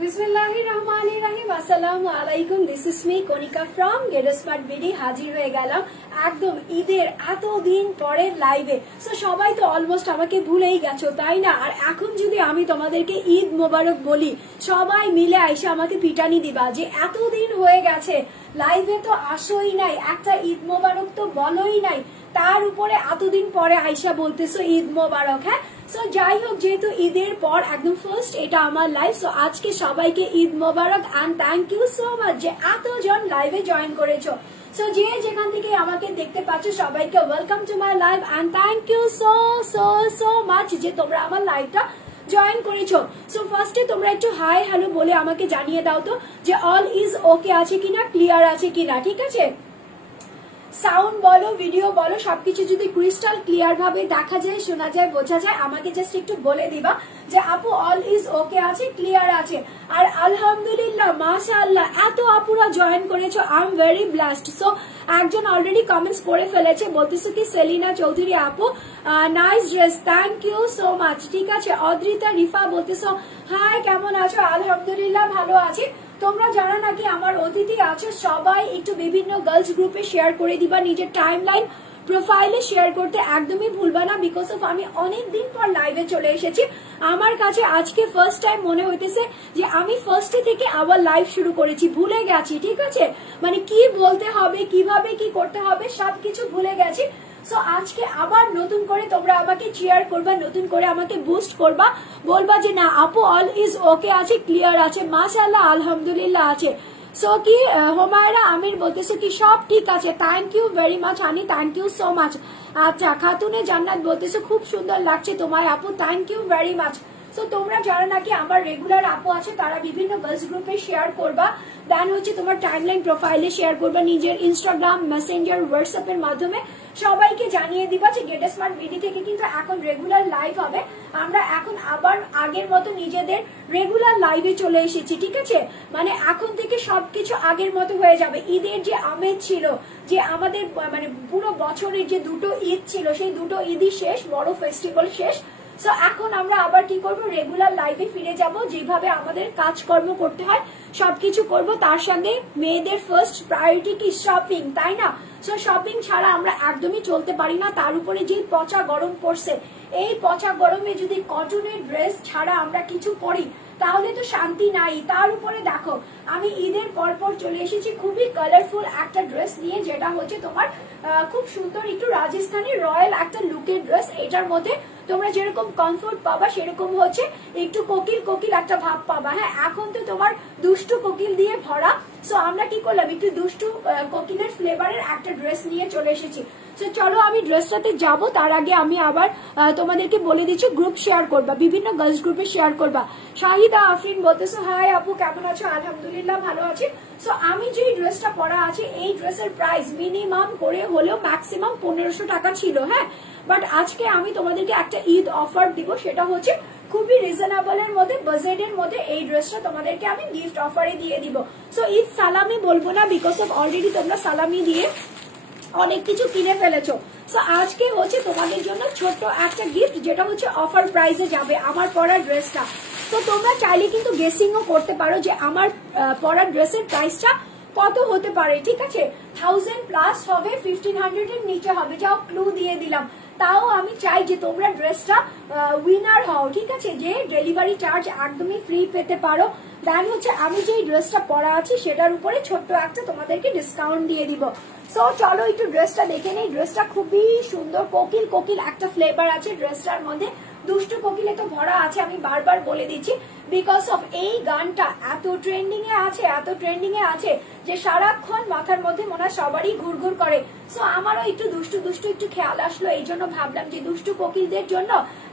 বিসমিল্লাহিররহমানিররহিম। আসসালামু আলাইকুম, this is me Konika from get smart BD. হাজির হয়ে গেলাম একদম ঈদের এতদিন পরের লাইভে। সো সবাই তো অলমোস্ট আমাকে ভুলেই গেছো, তাই না? আর এখন যদি আমি তোমাদেরকে ঈদ মোবারক বলি, সবাই মিলে আইসা আমাকে পিটানি দিবা যে এতদিন হয়ে গেছে লাইভে তো আসোই নাই, একটা ঈদ মোবারক তো বলোই নাই, তার উপরে এতদিন পরে আইসা বলতেছো ঈদ মোবারক। হ্যাঁ, সো যাই হোক, যেহেতু ঈদের পর একদম ফার্স্ট এটা আমার লাইভ, সো আজকে সবাইকে Eid Mubarak and thank you so much যে এতজন লাইভে জয়েন করেছো। সো যে যেখান থেকে আমাকে দেখতে পাচ্ছ সবাইকে welcome to my live and thank you so so so much যে তোমরা আমার লাইভটা জয়েন করেছো। সো ফার্স্টে তোমরা একটু হাই হ্যালো বলে আমাকে জানিয়ে দাও তো যে অল ইজ ওকে আছে কিনা, ক্লিয়ার আছে কিনা, ঠিক আছে? সাউন্ড বলো, ভিডিও বলো, সবকিছু যদি ক্রিস্টাল ক্লিয়ার ভাবে দেখা যায়, শোনা যায়, বোঝা যায়, আমাকে জাস্ট একটু বলে দিবা যে আপু অল ইজ ওকে আছে, ক্লিয়ার আছে। আর আলহামদুলিল্লাহ, মাশাআল্লাহ, এত আপুরা জয়েন করেছো, I am very blessed. So একজন অলরেডি কমেন্টস করে ফেলেছে, বলতেছো কি সেলিনা চৌধুরী আপু nice dress, thank you so much, ঠিক আছে। অদ্রিতা রিফা বলতেছো হাই, কেমন আছো? আলহামদুলিল্লাহ ভালো আছি। তোমরা যারা নাকি আমার অতিথি আছো সবাই একটু বিভিন্ন গার্লস গ্রুপে শেয়ার করে দিবা, নিজের টাইম লাইন প্রোফাইলে শেয়ার করতে একদমই ভুলবা না, বিকজ অফ আমি অনেকদিন পর লাইভে চলে এসেছি। আমার কাছে আজকে ফার্স্ট টাইম মনে হইতেছে যে আমি ফার্স্টে থেকে আবার লাইভ শুরু করেছি, ভুলে গেছি, ঠিক আছে? মানে কি বলতে হবে, কিভাবে কি করতে হবে সবকিছু ভুলে গেছি। সো আজকে আবার নতুন করে তোমরা আমাকে চেয়ার করবা, নতুন করে আমাকে বুস্ট করবা, বলবা যে না আপু অল ইজ ওকে আছে, ক্লিয়ার আছে, মাশাআল্লাহ আলহামদুলিল্লাহ আছে। সো কি হোমায়রা আমির বলতেছে কি সব ঠিক আছে, thank you very much honey, thank you so much. আচ্ছা, খাতুনে জান্নাত বলতেছে খুব সুন্দর লাগছে তোমায় আপু, thank you very much. So তোমরা যারা নাকি আমার রেগুলার আপু আছে তারা বিভিন্ন গার্লস গ্রুপে শেয়ার করবা, দেন হচ্ছে তোমার টাইমলাইন প্রোফাইলে শেয়ার করবা, নিজের ইনস্টাগ্রাম, মেসেঞ্জার, হোয়াটসঅ্যাপ এর মাধ্যমে সবাইকে জানিয়ে দিবা যে গেট স্মার্ট বিডি থেকে কিন্তু এখন রেগুলার লাইভ হবে। আমরা এখন আবার আগের মতো নিজেদের রেগুলার লাইভে চলে এসেছি, ঠিক আছে? মানে এখন থেকে সবকিছু আগের মতো হয়ে যাবে। ঈদের যে আমেজ ছিল, যে আমাদের মানে পুরো বছরের যে দুটো ঈদ ছিল, সেই দুটো ঈদই শেষ, বড় ফেস্টিভ্যাল শেষ। সো এখন আমরা আবার কি করব, রেগুলার লাইফে ফিরে যাব, যেভাবে আমাদের কাজকর্ম করতে হয় সবকিছু করব। তার সঙ্গে মেয়েদের ফার্স্ট প্রায়োরিটি কি শপিং, তাই না? সো শপিং ছাড়া আমরা একদমই চলতে পারি না। তার উপরে যে পচা গরম পড়ছে, এই পচা গরমে যদি কটনের ড্রেস ছাড়া আমরা কিছু পরি তাহলে তো শান্তি নাই। তার উপরে দেখো আমি ঈদের পরপর চলে এসেছি খুবই কালারফুল একটা ড্রেস নিয়ে, যেটা হচ্ছে তোমার খুব সুন্দর একটু রাজস্থানী রয়্যাল একটা লুকের ড্রেস। এটার মধ্যে তোমরা যেরকম কমফোর্ট পাবা সেরকম হচ্ছে একটু কোকিল কোকিল একটা ভাব পাবা। হ্যাঁ, এখন তো তোমার দুষ্টু কোকিল দিয়ে ভরা। সো আমরা কি করলাম, একটু দুষ্টু কোকিলের ফ্লেভারের একটা ড্রেস নিয়ে চলে এসেছি। সো চলো আমি ড্রেসটাতে যাব, তার আগে আমি আবার তোমাদেরকে বলে দিচ্ছি গ্রুপ শেয়ার করবা, বিভিন্ন গার্লস গ্রুপে শেয়ার করবা। শাহিদা আফরিন বলতেছো হাই আপু কেমন আছো? আলহামদুলিল্লাহ ভালো আছি। সো আমি যে ড্রেসটা পরা আছে এই ড্রেসের প্রাইস মিনিমাম করে হলেও ম্যাক্সিমাম 1500 টাকা ছিল। হ্যাঁ, বাট আজকে আমি তোমাদেরকে একটা ঈদ অফার দিব, সেটা হচ্ছে খুবই রিজনেবল এর মধ্যে, বাজেটের মধ্যে এই ড্রেসটা তোমাদেরকে আমি গিফট অফারে দিয়ে দিব। সো ঈদ সালামি বলবো না, বিকজ অফ অলরেডি তোমরা সালামি দিয়ে অনেক কিছু কিনে ফেলেছো। সো আজকে হচ্ছে তোমাদের জন্য ছোট্ট একটা গিফট, যেটা হচ্ছে অফার প্রাইসে যাবে আমার পরা ড্রেসটা। তো তোমরা চাইলে কিন্তু গেসিংও করতে পারো যে আমার পরা ড্রেসের প্রাইসটা কত হতে পারে, ঠিক আছে? 1000 প্লাস হবে, 1500 এর নিচে হবে, যাও ক্লু দিয়ে দিলাম। তাও আমি চাই যে তোমরা ড্রেসটা উইনার হও, ঠিক আছে? যে ডেলিভারি চার্জ একদমই ফ্রি পেতে পারো। দেন হচ্ছে আমি যে ড্রেসটা পরা আছি সেটার উপরে ছোট্ট একটা তোমাদেরকে ডিসকাউন্ট দিয়ে দিব। সো চলো একটু ড্রেসটা দেখে নেই। ড্রেসটা খুবই সুন্দর, কোকিল কোকিল একটা ফ্লেভার আছে ড্রেসটার মধ্যে, দুষ্টু কোকিলে তো ভরা আছে। আমি বারবার বলে দিচ্ছি বিকজ অফ এই গানটা এত ট্রেন্ডিং এ আছে, এত ট্রেন্ডিং এ আছে যে সারাক্ষণ মাথার মধ্যে মনে হয় সবারই ঘুরঘুর করে। সো আমারও একটু দুষ্টু দুষ্টু একটু খেয়াল আসলো, এই জন্য ভাবলাম যে দুষ্টু কোকিলদের জন্য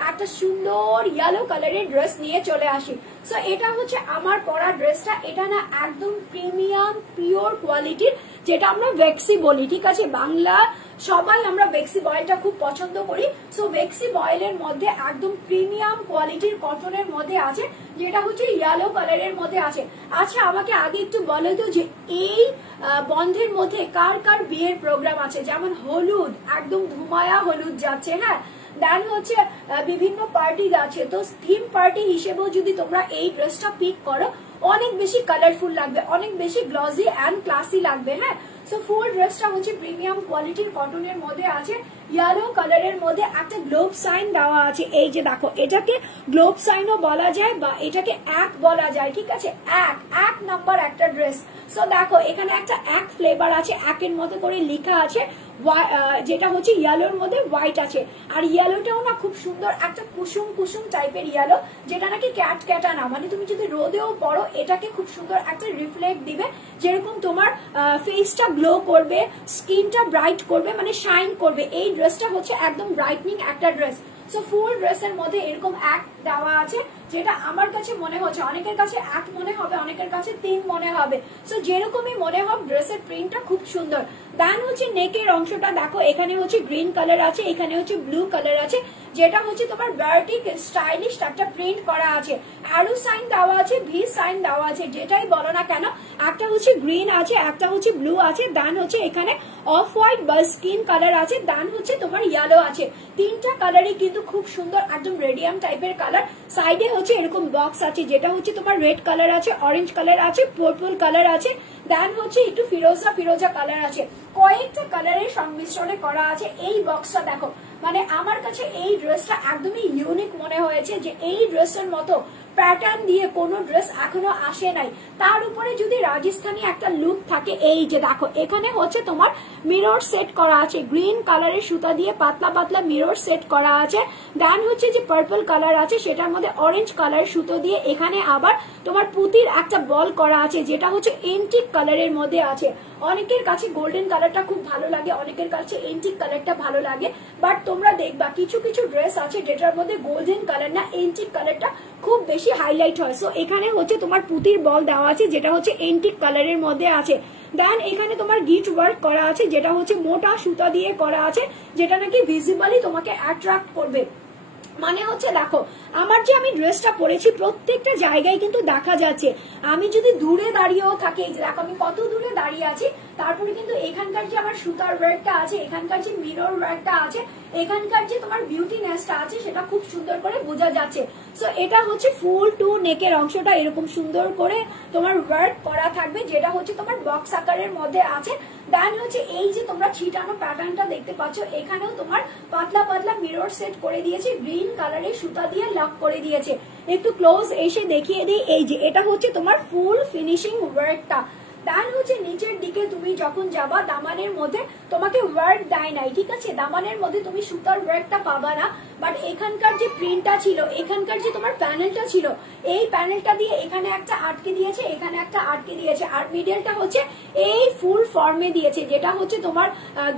একটা সুন্দর ইয়েলো কালারের ড্রেস নিয়ে চলে আসি। সো এটা হচ্ছে আমার পরা ড্রেসটা, এটা না একদম প্রিমিয়াম পিওর কোয়ালিটির, যেটা আমরা ভেক্সি বলি, ঠিক আছে? বাংলা সবাই আমরা ভেক্সি বয়েলটা খুব পছন্দ করি। সো ভেক্সি বয়েলের মধ্যে একদম প্রিমিয়াম কোয়ালিটির কটনের মধ্যে আছে, যেটা হচ্ছে ইয়েলো কালারের মধ্যে আছে। আচ্ছা আমাকে আগে একটু বলো তো যে এই বন্ধের মধ্যে কার কার বিয়ের প্রোগ্রাম আছে? যেমন হলুদ, একদম ধুমায়া হলুদ যাচ্ছে, হ্যাঁ, দেন হচ্ছে বিভিন্ন পার্টি আছে, তো থিম পার্টি হিসেবেও যদি তোমরা এই ড্রেসটা পিক করো অনেক বেশি কালারফুল লাগবে, অনেক বেশি গ্লসি অ্যান্ড ক্লাসি লাগবে। হ্যাঁ, সো ফুল ড্রেসটা হচ্ছে প্রিমিয়াম কোয়ালিটির কটনের মধ্যে আছে, ইয়েলো কালারের মধ্যে একটা গ্লোব সাইন দেওয়া আছে। এই যে দেখো, এটাকে গ্লোব সাইনও বলা যায় বা এটাকে এক বলা যায়, ঠিক আছে, এক নাম্বার একটা ড্রেস। সো দেখো এখানে একটা এক ফ্লেভার আছে, একের মতো করে লেখা আছে, যেটা হচ্ছে ইয়েলোর মধ্যে হোয়াইট আছে। আর ইয়েলোটাও না খুব সুন্দর একটা কুসুম কুসুম টাইপের ইয়েলো, যেটা নাকি ক্যাটা না, মানে তুমি যদি রোদেও পড়ো এটাকে খুব সুন্দর একটা রিফ্লেক্ট দিবে, যেরকম তোমার ফেসটা গ্লো করবে, স্কিনটা ব্রাইট করবে, মানে শাইন করবে। এই ড্রেসটা হচ্ছে একদম ব্রাইটনিং একটা ড্রেস। সো ফুল ড্রেসের মধ্যে এরকম এক দেওয়া আছে, যেটা আমার কাছে মনে হচ্ছে, অনেকের কাছে এক মনে হবে, অনেকের কাছে 3 মনে হবে। সো যেরকমই মনে হোক ড্রেসের প্রিন্টটা খুব সুন্দর। দেন হচ্ছে নেকের অংশটা দেখো, এখানে হচ্ছে গ্রিন কালার আছে, এখানে হচ্ছে ব্লু কালার আছে, যেটা হচ্ছে তোমার বায়োটিক স্টাইলিশ একটা প্রিন্ট করা আছে, অ্যারো সাইন দেওয়া আছে, ভি সাইন দেওয়া আছে, যেটাই বলো না কেন, একটা হচ্ছে গ্রিন আছে, একটা হচ্ছে ব্লু আছে, দেন হচ্ছে এখানে অফ হোয়াইট বা স্কিন কালার আছে, দেন হচ্ছে তোমার ইয়েলো আছে। 3টা কালারই কিন্তু খুব সুন্দর, একদম রেডিয়াম টাইপের কালার। সাইডে হচ্ছে এরকম বক্স আছে, যেটা হচ্ছে তোমার রেড কালার আছে, অরেঞ্জ কালার আছে, পার্পল কালার আছে, দেন হচ্ছে একটু ফিরোজা কালার আছে, কয়েকটা কালারের সংমিশ্রণে করা আছে। এই বক্সটা দেখো, মানে আমার কাছে এই ড্রেসটা একদমই ইউনিক মনে হয়েছে, যে এই ড্রেসের মতো প্যাটার্ন দিয়ে কোনো ড্রেস এখনো আসে নাই। তার উপরে যদি রাজস্থানী একটা লুক থাকে, এই যে দেখো এখানে হচ্ছে তোমার মিরর সেট করা আছে, গ্রিন কালারের সুতা দিয়ে পাতলা পাতলা মিরর সেট করা আছে। দেন হচ্ছে যে পার্পল কালার আছে, সেটার মধ্যে অরেঞ্জ কালার সুতো দিয়ে এখানে আবার তোমার পুতির একটা বল করা আছে, যেটা হচ্ছে এন্টিক কালারের মধ্যে আছে। অনেকের কাছে গোল্ডেন কালারটা খুব ভালো লাগে, অনেকের কাছে এন্টিক কালারটা ভালো লাগে, বাট তোমরা দেখবা কিছু কিছু ড্রেস আছে যেটার মধ্যে গোল্ডেন কালার না এন্টিক কালারটা খুব বেশি হাইলাইট হয়। সো এখানে হচ্ছে তোমার পুতির বল দেওয়া আছে, যেটা হচ্ছে এন্টিক কালারের মধ্যে আছে। দেন এখানে তোমার গিট ওয়ার্ক করা আছে, যেটা হচ্ছে মোটা সুতা দিয়ে করা আছে, যেটা নাকি ভিজিবলি তোমাকে অ্যাট্রাক্ট করবে। মানে হচ্ছে দেখো, আমার যে আমি ড্রেসটা পরেছি প্রত্যেকটা জায়গায় কিন্তু দেখা যাচ্ছে। আমি যদি দূরে দাঁড়িয়েও থাকি, এই যে দেখো আমি কত দূরে দাঁড়িয়ে আছি, তারপরে কিন্তু এখানকার যে আমার সুতার ওয়ার্কটা আছে, এখানকার যে মিরর ওয়ার্কটা আছে, এখানকার যে তোমার বিউটিনেসটা আছে, সেটা খুব সুন্দর করে বোঝা যাচ্ছে। সো এটা হচ্ছে ফুল টু নেকের অংশটা এরকম সুন্দর করে তোমার ওয়ার্ক করা থাকবে, যেটা হচ্ছে তোমার বক্স আকারের মধ্যে আছে। দেন হচ্ছে এই যে তোমরা ছিটানো প্যাটার্নটা দেখতে পাচ্ছ, এখানেও তোমার পাতলা পাতলা মিরর সেট করে দিয়েছে, গ্রিন কালারের সুতা দিয়ে লক করে দিয়েছে। একটু ক্লোজ এসে দেখিয়ে দিই, এই যে এটা হচ্ছে তোমার ফুল ফিনিশিং ওয়ার্কটা। দেন হচ্ছে নিচের দিকে তুমি যখন যাবা, দামানের মধ্যে তোমাকে ওয়ার্ক দেয় নাই, ঠিক আছে, দামানের মধ্যে তুমি সুতার ওয়ার্কটা পাবা না, বাট এখানকার যে প্রিন্টটা ছিল, এখানকার যে তোমার প্যানেলটা ছিল, এই প্যানেলটা দিয়ে এখানে একটা আটকে দিয়েছে, এখানে একটা আটকে দিয়েছে, আর মিডলটা হচ্ছে এই ফুল ফর্মে দিয়েছে, যেটা হচ্ছে তোমার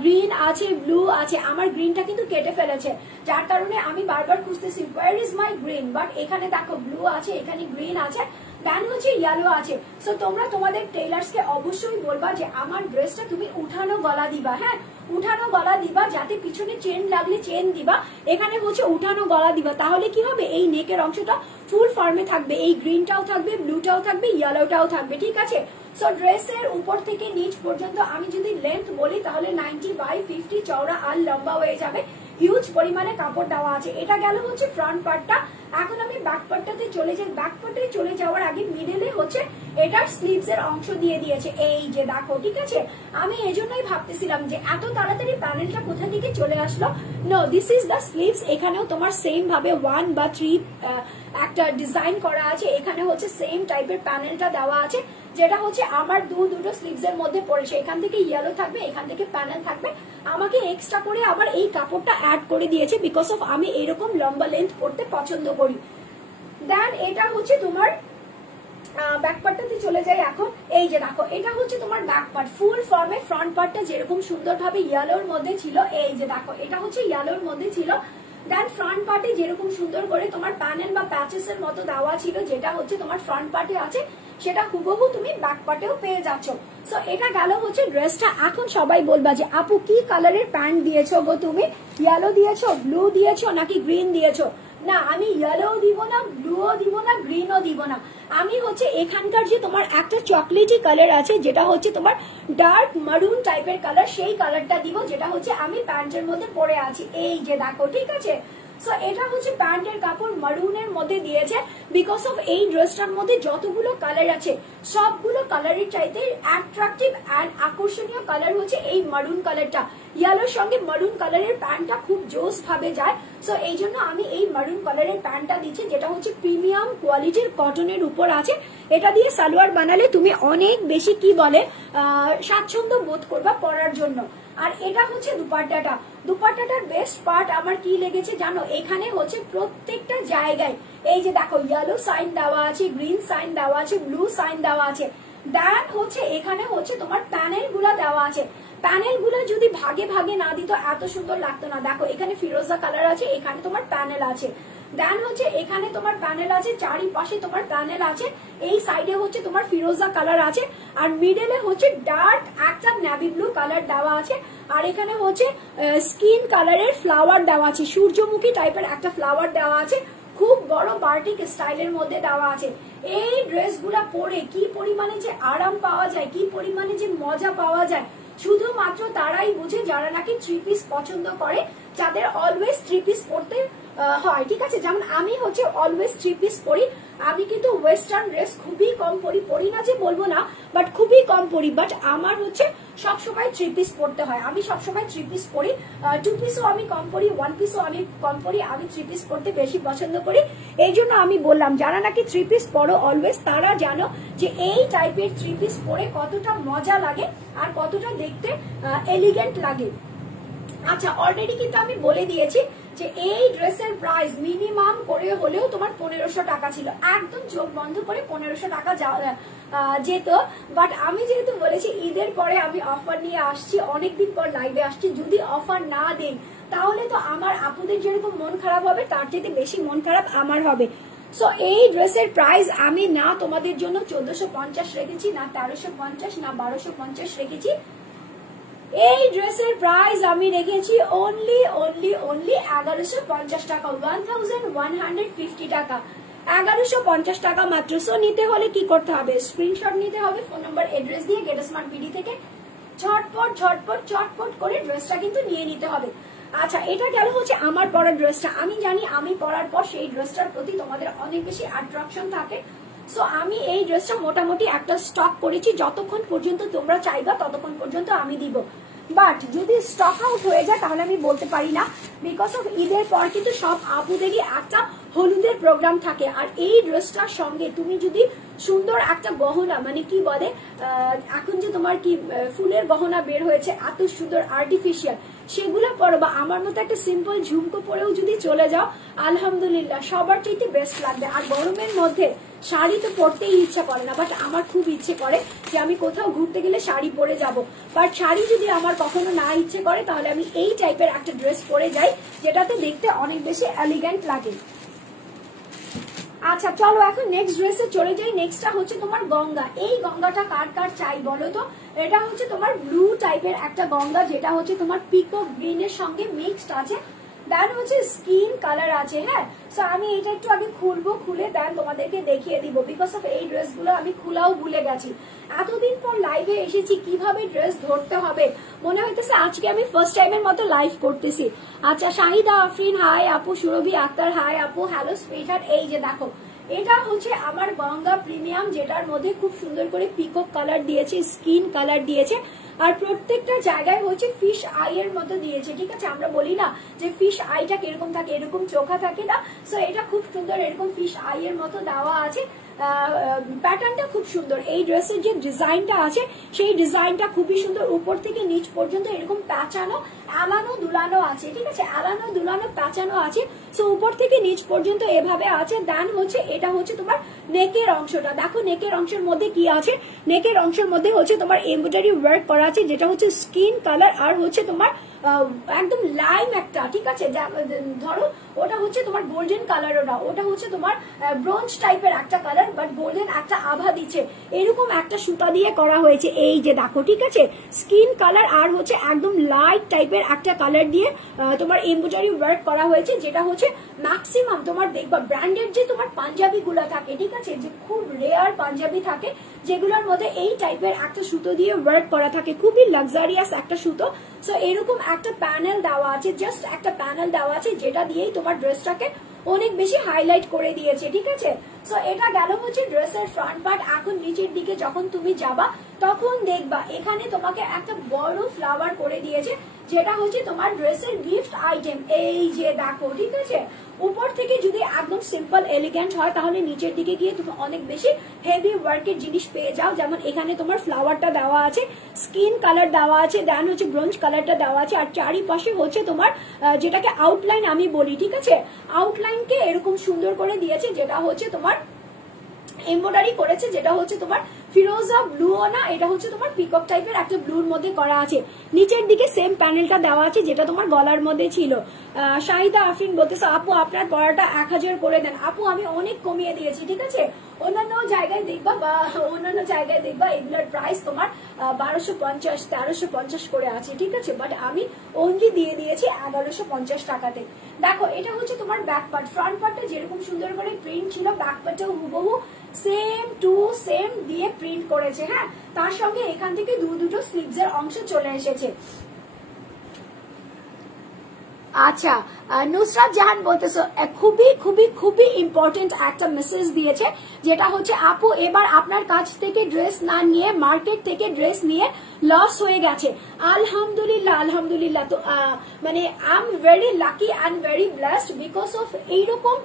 গ্রিন আছে, ব্লু আছে। আমার গ্রিনটা কিন্তু কেটে ফেলেছে, যার কারণে আমি বারবার খুঁজতেছি where is my green, but এখানে দেখো ব্লু আছে, এখানে গ্রিন আছে, দেন হচ্ছে ইয়েলো আছে। সো তোমরা তোমাদের টেইলার্সকে অবশ্যই বলবা যে আমার ড্রেসটা তুমি উঠানো গলা দিবা, হ্যাঁ উঠানো গলা দিবা, যাতে পিছনে চেন লাগলে চেন দিবা, এখানে হচ্ছে উঠানো গলা দিবা, তাহলে কি হবে, এই নেকের অংশটা ফুল ফর্মে থাকবে, এই গ্রিনটাও থাকবে, ব্লুটাও থাকবে, ইয়েলোটাও থাকবে, ঠিক আছে। সো ড্রেসের উপর থেকে নিচ পর্যন্ত আমি যদি লেন্থ বলি, তাহলে 90/50 চওড়া আর লম্বা হয়ে যাবে, হিউজ পরিমাণে কাপড় দেওয়া আছে। এটা গেল হচ্ছে ফ্রন্ট পার্টটা। এখন আমি ব্যাক পার্টটাতে চলে যাই। ব্যাক পার্টে চলে যাওয়ার আগে মিডলে হচ্ছে এটার স্লিভস এর অংশ দিয়ে দিয়েছে, এই যে দেখো, ঠিক আছে। আমি এজন্যই ভাবতেছিলাম যে এত তাড়াতাড়ি প্যানেলটা কোথা থেকে চলে আসলো। No, this is the sleeves. এখানেও তোমার সেম ভাবে 1 বা 3 একটা ডিজাইন করা আছে, এখানে হচ্ছে সেম টাইপের প্যানেলটা দেওয়া আছে, যেটা হচ্ছে আমার দুটো স্লিভস এর মধ্যে পড়েছে। এখান থেকে ইয়েলো থাকবে, এখান থেকে প্যানেল থাকবে। আমাকে এক্সট্রা করে আবার এই কাপড়টা অ্যাড করে দিয়েছে, বিকজ অফ আমি এরকম লম্বা লেন্থ পড়তে পছন্দ করি। দেন এটা হচ্ছে তোমার ব্যাক পার্টটাতে চলে যাই এখন। এই যে দেখো, এটা হচ্ছে তোমার ব্যাক পার্ট ফুল ফর্মে। ফ্রন্ট পার্টটা যেরকম সুন্দরভাবে ইয়েলোর মধ্যে ছিল, এই যে দেখো এটা হচ্ছে ইয়েলোর মধ্যে ছিল। দেন ফ্রন্ট পার্টে যেরকম সুন্দর করে তোমার প্যানেল বা প্যাচেস এর মতো দেওয়া ছিল, যেটা হচ্ছে তোমার ফ্রন্ট পার্টে আছে, সেটা হুবহু তুমি ব্যাক পার্টেও পেয়ে যাচ্ছ। সো এটা গেল হচ্ছে ড্রেসটা। এখন সবাই বলবা যে আপু কি কালারের প্যান্ট দিয়েছো গো তুমি, ইয়েলো দিয়েছো, ব্লু দিয়েছো নাকি গ্রিন দিয়েছো? না, আমি ইয়েলো দিব না, ব্লুও দিব না, গ্রিনও দিব না। আমি হচ্ছে এখানকার যে তোমার একটা চকলেটি কালার আছে, যেটা হচ্ছে তোমার ডার্ক মারুন টাইপের কালার, সেই কালারটা দিব, যেটা হচ্ছে আমি প্যান্টের মধ্যে পরে আছি। এই যে দেখো, ঠিক আছে। সো এটা হচ্ছে প্যান্টের কাপড় মারুনের মধ্যে দিয়েছে, বিকজ অফ এই ড্রেসটার মধ্যে যতগুলো কালার আছে সবগুলো কালারের চাইতে অ্যাট্রাকটিভ অ্যান্ড আকর্ষণীয় কালার হচ্ছে এই মারুন কালারটা। ইয়েলোর সঙ্গে মারুন কালারের প্যান্টটা খুব জোস ভাবে যায়। সো এই জন্য আমি এই মারুন কালারের প্যান্টটা দিচ্ছি, যেটা হচ্ছে প্রিমিয়াম কোয়ালিটির কটনের উপর আছে। এটা দিয়ে সালোয়ার বানালে তুমি অনেক বেশি কি বলে স্বাচ্ছন্দ্য বোধ করবা পরার জন্য। আর এটা হচ্ছে দুপাট্টাটা। দুপাট্টাটার বেস্ট পার্ট আমার কি লেগেছে জানো, এখানে হচ্ছে প্রত্যেকটা জায়গায় এই যে দেখো ইয়েলো সাইন দেওয়া আছে, গ্রিন সাইন দেওয়া আছে, ব্লু সাইন দেওয়া আছে। দেন হচ্ছে এখানে হচ্ছে তোমার প্যানেল গুলা দেওয়া আছে। প্যানেল গুলো যদি ভাগে ভাগে না দিত এত সুন্দর লাগতো না। দেখো এখানে ফিরোজা কালার আছে, এখানে তোমার প্যানেল আছে। দেন হচ্ছে এখানে তোমার প্যানেল আছে, চারিপাশে তোমার প্যানেল আছে, এই সাইডে হচ্ছে তোমার ফিরোজা কালার আছে, আর মিডলে হচ্ছে ডার্ক একটা নেভি ব্লু কালার দেওয়া আছে। আর এখানে হচ্ছে স্কিন কালারের ফ্লাওয়ার দেওয়া আছে, সূর্যমুখী টাইপের একটা ফ্লাওয়ার দেওয়া আছে, খুব বড় বার্টিক স্টাইলের মধ্যে দেওয়া আছে। এই ড্রেসগুলা পরে কি পরিমাণে যে আরাম পাওয়া যায়, কি পরিমাণে যে মজা পাওয়া যায়, শুধুমাত্র তারাই বুঝে যারা নাকি থ্রি পিস পছন্দ করে, যাদের অলওয়েজ থ্রি পিস পরতে হয়, ঠিক আছে। যেমন আমি হচ্ছে অলওয়েজ থ্রি পিস পরি। আমি কিন্তু ওয়েস্টার্ন ড্রেস খুবই কম পরি, পরি না যে বলবো না, বাট খুবই কম পরি। বাট আমার হচ্ছে সবসময় থ্রি পিস পরতে হয়, আমি সবসময় থ্রি পিস পরি। টু পিসও আমি কম পরি, ওয়ান পিসও আমি কম পরি, আমি থ্রি পিস পরতে বেশি পছন্দ করি। এই জন্য আমি বললাম যারা নাকি থ্রি পিস পরো অলওয়েজ, তারা জানো যে এই টাইপের থ্রি পিস পরে কতটা মজা লাগে আর কতটা দেখতে এলিগেন্ট লাগে। আচ্ছা, অলরেডি কিন্তু আমি বলে দিয়েছি যে এই ড্রেসের প্রাইস মিনিমাম করে হলেও তোমার 1500 টাকা ছিল, একদম চোখ বন্ধ করে 1500 টাকা যেত। বাট আমি যেহেতু বলেছি ঈদের পরে আমি অফার নিয়ে আসছি, অনেকদিন পর লাইভে আসছি, যদি অফার না দেন তাহলে তো আমার আপুদের যেরকম মন খারাপ হবে তার চেয়ে বেশি মন খারাপ আমার হবে। সো এই ড্রেসের প্রাইস আমি না তোমাদের জন্য 1450 রেখেছি, না 1350, না 1250 রেখেছি। এই ড্রেসের প্রাইস আমি রেখেছি অনলি 1150 টাকা, 1150 টাকা, 1150 টাকা মাত্র। সো নিতে হলে কি করতে হবে, স্ক্রিনশট নিতে হবে ফোন নাম্বার এড্রেস দিয়ে গেট স্মার্ট বিডি থেকে, ঝটপট ঝটপট চটপট করে ড্রেসটা কিন্তু নিয়ে নিতে হবে। আচ্ছা, এটা গেল হচ্ছে আমার পরার ড্রেসটা। আমি জানি আমি পরার পর সেই ড্রেসটার প্রতি তোমাদের অনেক বেশি অ্যাট্রাকশন থাকে। সো আমি এই ড্রেসটা মোটামুটি একটা স্টক করেছি, যতক্ষণ পর্যন্ত তোমরা চাইবা ততক্ষণ পর্যন্ত আমি দিব। বাট যদি স্টক আউট হয়ে যায় তাহলে আমি বলতে পারি না, বিকজ অফ ঈদের পর কিন্তু সব আপুদেরই একটা হলুদের প্রোগ্রাম থাকে। আর এই ড্রেসটার সঙ্গে তুমি যদি সুন্দর একটা গহনা, মানে কি বলে এখন যে তোমার কি ফুলের গহনা বের হয়েছে এত সুন্দর আর্টিফিশিয়াল, সেগুলো পরো, বা আমার মতো একটা সিম্পল ঝুমকো পরেও যদি চলে যাও, আলহামদুলিল্লাহ সবার চাইতে বেস্ট লাগবে। আর গরমের মধ্যে শাড়ি তো পরতেই ইচ্ছা করে না, বাট আমার খুব ইচ্ছে করে যে আমি কোথাও ঘুরতে গেলে শাড়ি পরে যাব। বাট শাড়ি যদি আমার কখনো না ইচ্ছে করে তাহলে আমি এই টাইপের একটা ড্রেস পরে যাই, যেটাতে দেখতে অনেক বেশি এলিগেন্ট লাগে। আচ্ছা চলো এখন নেক্সট ড্রেসে চলে যাই। নেক্সটটা হচ্ছে তোমার গঙ্গা। এই গঙ্গাটা কার কার চাই বলো তো? এটা হচ্ছে তোমার ব্লু টাইপের একটা গঙ্গা, যেটা হচ্ছে তোমার পিকক গ্রিনের সঙ্গে মিক্সড আছে। দেন হচ্ছে স্কিন কালার আছে। হ্যাঁ, সো আমি এটা একটু আগে খুলবো, খুলে দেন তোমাদেরকে দেখিয়ে দিব, বিকজ অফ এই ড্রেসগুলো আমি খোলাও ভুলে গেছি। এতদিন পর লাইভে এসেছি, কিভাবে ড্রেস ধরতে হবে মনে হইতেছে আজকে আমি ফার্স্ট টাইমের মতো লাইভ করতেছি। আচ্ছা, শাহিদা আফরিন হাই আপু, সুরভি আক্তার হাই আপু, হ্যালো সুইটহার্ট। এই যে দেখো, এটা হচ্ছে আমার গঙ্গা প্রিমিয়াম, যেটার মধ্যে খুব সুন্দর করে পিকক কালার দিয়েছে, স্কিন কালার দিয়েছে, আর প্রত্যেকটা জায়গায় হচ্ছে ফিশ আই এর মতো দিয়েছে। ঠিক আছে, আমরা বলি না যে ফিশ আইটা কিরকম থাকে, এরকম চোখা থাকে না। সো এটা খুব সুন্দর, এরকম ফিশ আই এর মতো দেওয়া আছে। প্যাটার্নটা খুব সুন্দর। এই ড্রেসের যে ডিজাইনটা আছে সেই ডিজাইনটা খুবই সুন্দর, উপর থেকে নিচ পর্যন্ত এরকম প্যাঁচানো, আলানো দুলানো আছে। ঠিক আছে, আলানো দুলানো প্যাঁচানো আছে। সো উপর থেকে নিচ পর্যন্ত এভাবে আছে। দেন হচ্ছে এটা হচ্ছে তোমার নেকের অংশটা, দেখো নেকের অংশের মধ্যে কি আছে। নেকের অংশের মধ্যে হচ্ছে তোমার এমব্রয়ডারি ওয়ার্ক করা আছে, যেটা হচ্ছে স্কিন কালার আর হচ্ছে তোমার একদম লাইম একটা, ঠিক আছে, ধরো ওটা হচ্ছে তোমার গোল্ডেন কালার, ওটা হচ্ছে তোমার ব্রোঞ্জ টাইপের একটা কালার, বাট গোল্ডেন একটা আভা দিচ্ছে, এরকম একটা সুতা দিয়ে করা হয়েছে। এই যে দেখো, ঠিক আছে, স্কিন কালার আর হচ্ছে একদম লাইট টাইপের একটা কালার দিয়ে তোমার এমব্রয়ডারি ওয়ার্ক করা হয়েছে, যেটা হচ্ছে ম্যাক্সিমাম তোমার দেখবা ব্র্যান্ডেড যে তোমার পাঞ্জাবি গুলা থাকে, ঠিক আছে, যে খুব রেয়ার পাঞ্জাবি থাকে যেগুলোর মধ্যে এই টাইপের একটা সুতো দিয়ে ওয়ার্ক করা থাকে, খুবই লাক্সারিয়াস একটা সুতো। সো এরকম একটা প্যানেল দেওয়া আছে, জাস্ট একটা প্যানেল দেওয়া আছে, যেটা দিয়েই তোমার ড্রেসটাকে অনেক বেশি হাইলাইট করে দিয়েছে, ঠিক আছে। সো এটা গেল হচ্ছে ড্রেসের ফ্রন্ট পার্ট। এখন নিচের দিকে যখন তুমি যাবা তখন দেখবা এখানে তোমাকে একটা বড় ফ্লাওয়ার করে দিয়েছে, যেটা হচ্ছে তোমার ড্রেসের গিফট আইটেম। এই যে দেখো, ঠিক আছে, উপর থেকে যদি একদম সিম্পল এলিগেন্ট হয় তাহলে নিচের দিকে গিয়ে তুমি অনেক বেশি হেভি ওয়ার্কের জিনিস পেয়ে যাও। যেমন এখানে তোমার ফ্লাওয়ারটা দেওয়া আছে, স্কিন কালার দেওয়া আছে, দেন হচ্ছে ব্রোঞ্জ কালারটা দেওয়া আছে, আর চারিপাশে হচ্ছে তোমার যেটাকে আউটলাইন আমি বলি, ঠিক আছে, আউটলাইনকে এরকম সুন্দর করে দিয়েছে, যেটা হচ্ছে তোমার এমব্রয়ডারি করেছে, যেটা হচ্ছে তোমার ফিরোজা ব্লুও না, এটা হচ্ছে তোমার পিকক টাইপের একটা ব্লুর মধ্যে করা আছে। নিচের দিকে সেম প্যানেলটা দেওয়া আছে, যেটা তোমার গলার মধ্যে ছিল। শাহিদা আফরিন বলতেছে, আপু আপনার পড়াটা 1000 করে দেন। আপু আমি অনেক কমিয়ে দিয়েছি, ঠিক আছে, অন্যান্য জায়গায় দেখবা এগুলোর প্রাইস তোমার 1250 1350 করে আছে, ঠিক আছে, বাট আমি অনলি দিয়ে দিয়েছি 1150 টাকাতে। দেখো এটা হচ্ছে তোমার ব্যাক পার্ট, ফ্রন্ট পার্টটা যেরকম সুন্দর করে প্রিন্ট ছিল, ব্যাক পার্টটাও হুবহু সেম টু সেম দিয়ে প্রিন্ট করেছে। হ্যাঁ, তার সঙ্গে এখান থেকে দুটো স্লিভস এর অংশ চলে এসেছে। আচ্ছা, নুসরাত জাহান বলতেছো খুবই খুবই খুবই ইম্পর্টেন্ট একটা মেসেজ দিয়েছে, যেটা হচ্ছে আপু এবার আপনার কাছ থেকে ড্রেস না নিয়ে মার্কেট থেকে ড্রেস নিয়ে লস হয়ে গেছে। আলহামদুলিল্লাহ, আলহামদুলিল্লাহ। তো মানে I am very lucky and very blessed because of এইরকম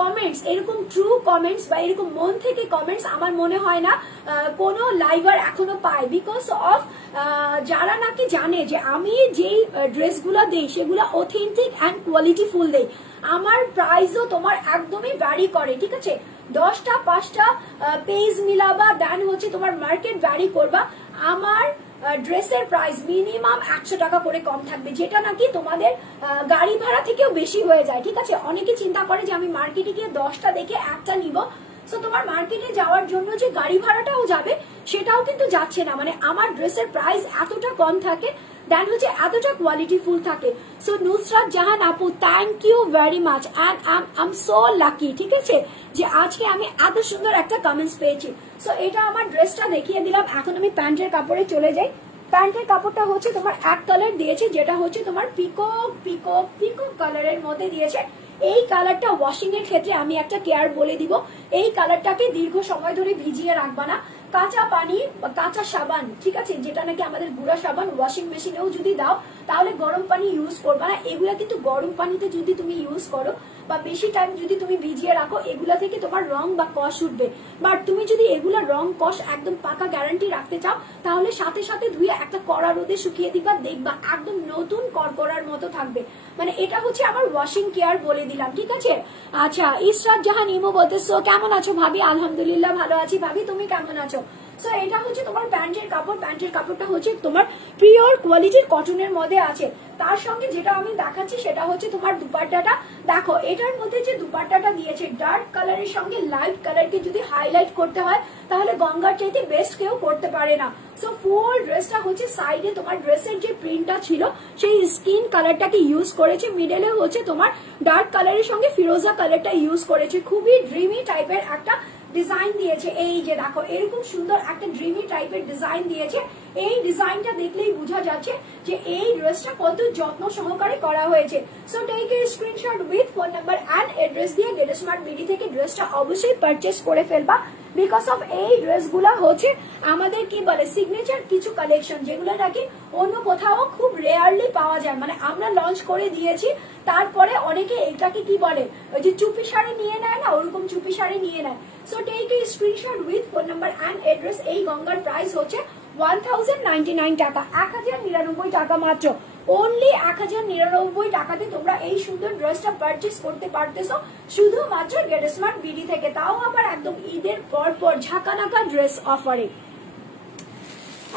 কমেন্টস, এরকম ট্রু কমেন্টস বা এরকম মন থেকে কমেন্টস আমার মনে হয় না কোনো লাইভার এখনো পায়, বিকজ অফ যারা নাকি জানে যে আমি যেই ড্রেসগুলো দেই সেগুলো অথেন্টিক অ্যান্ড কোয়ালিটিফুল দেই। আমার প্রাইসও তোমার একদমই ভ্যারি করে, ঠিক আছে, 10টা 5টা পেজ মিলাবা, দেন হচ্ছে তোমার মার্কেট ভ্যারি করবা, আমার ড্রেসের প্রাইস মিনিমাম 100 টাকা করে কম থাকবে, যেটা নাকি তোমাদের গাড়ি ভাড়া থেকেও বেশি হয়ে যায়, ঠিক আছে। অনেকে চিন্তা করে যে আমি মার্কেটে গিয়ে 10টা দেখে একটা নিব, সো তোমার মার্কেটে যাওয়ার জন্য যে গাড়ি ভাড়াটাও যাবে সেটাও কিন্তু যাচ্ছে না। মানে আমার ড্রেসের প্রাইস এতটা কম থাকে, দেন হচ্ছে এতটা কোয়ালিটিফুল থাকে। সো নুসরাত জাহান আপু, thank you very much and I am so lucky, ঠিক আছে, যে আজকে আমি এত সুন্দর একটা কমেন্টস পেয়েছি। সো এটা আমার ড্রেসটা দেখিয়ে দিলাম। এখন আমি প্যান্টের কাপড়ে চলে যাই। প্যান্টের কাপড়টা হচ্ছে তোমার এক কালার দিয়েছে, যেটা হচ্ছে তোমার পিকক পিকক পিকক কালারের মধ্যে দিয়েছে। এই কালারটা ওয়াশিং এর ক্ষেত্রে আমি একটা কেয়ার বলে দিব, এই কালারটাকে দীর্ঘ সময় ধরে ভিজিয়ে রাখবা না। কাঁচা পানি বা কাঁচা সাবান, ঠিক আছে, যেটা নাকি আমাদের গুঁড়া সাবান, ওয়াশিং মেশিনেও যদি দাও তাহলে গরম পানি ইউজ করবা না। এগুলা কিন্তু গরম পানিতে যদি তুমি ইউজ করো বা বেশি টাইম যদি তুমি ভিজিয়ে রাখো, এগুলা থেকে তোমার রং বা কষ উঠবে। বাট তুমি যদি এগুলা রং কষ একদম পাকা গ্যারান্টি রাখতে চাও তাহলে সাথে সাথে ধুয়ে একটা কড়া রোদে শুকিয়ে দিবা, দেখবা একদম নতুন করকরার মতো থাকবে। মানে এটা হচ্ছে আমার ওয়াশিং কেয়ার বলে দিলাম, ঠিক আছে। আচ্ছা, ইসরাত জাহান ইমো বলতেছো, কেমন আছো ভাবি? আলহামদুলিল্লাহ ভালো আছি। ভাবি তুমি কেমন আছো? সো এটা হচ্ছে তোমার প্যান্টের কাপড়। প্যান্টের কাপড়টা হচ্ছে তোমার পিওর কোয়ালিটির কটনের মধ্যে আছে। তার সঙ্গে যেটা আমি দেখাচ্ছি সেটা হচ্ছে তোমার দুপাট্টাটা। দেখো এটার মধ্যে যে দুপাট্টাটা দিয়েছে, ডার্ক কালারের সঙ্গে লাইট কালারকে যদি হাইলাইট করতে হয় তাহলে গঙ্গার চাইতে বেস্ট কেউ করতে পারে না। সো ফুল ড্রেসটা হচ্ছে সাইডে তোমার ড্রেসের যে প্রিন্টটা ছিল সেই স্কিন কালারটাকে ইউজ করেছে, মিডলে হচ্ছে তোমার ডার্ক কালারের সঙ্গে ফিরোজা কালারটা ইউজ করেছে। খুবই ড্রিমি টাইপের একটা ডিজাইন দিয়েছে। এই যে দেখো এরকম সুন্দর একটা ড্রিমি টাইপের ডিজাইন দিয়েছে। এই ডিজাইনটা দেখলেই বোঝা যাচ্ছে যে এই ড্রেসটা কত যত্ন সহকারে করা হয়েছে। So take a screenshot with phone number and address দিয়ে গেট স্মার্ট বিডি থেকে ড্রেসটা অবশ্যই পারচেস করে ফেলবা। বিকজ অফ এই ড্রেসগুলা হচ্ছে আমাদের কি বলে সিগনেচার কিছু কালেকশন, যেগুলো নাকি অন্য কোথাও খুব রেয়ারলি পাওয়া যায়। মানে আমরা লঞ্চ করে দিয়েছি, তারপরে অনেকে এটাকে কি বলে ওই যে চুপি শাড়ি নিয়ে নেয় না, ওরকম চুপি শাড়ি নিয়ে নেয়। So take a screenshot with phone number and address. এই গঙ্গার প্রাইস হচ্ছে 1099 টাকা, 1099 টাকা মাত্র। অনলি 1099 টাকাতে তোমরা এই সুন্দর ড্রেসটা পারচেস করতে পারতেছো শুধুমাত্র গেট স্মার্ট বিডি থেকে, তাও আবার একদম ঈদের পর পর ঝাঁকানাকা ড্রেস অফারে।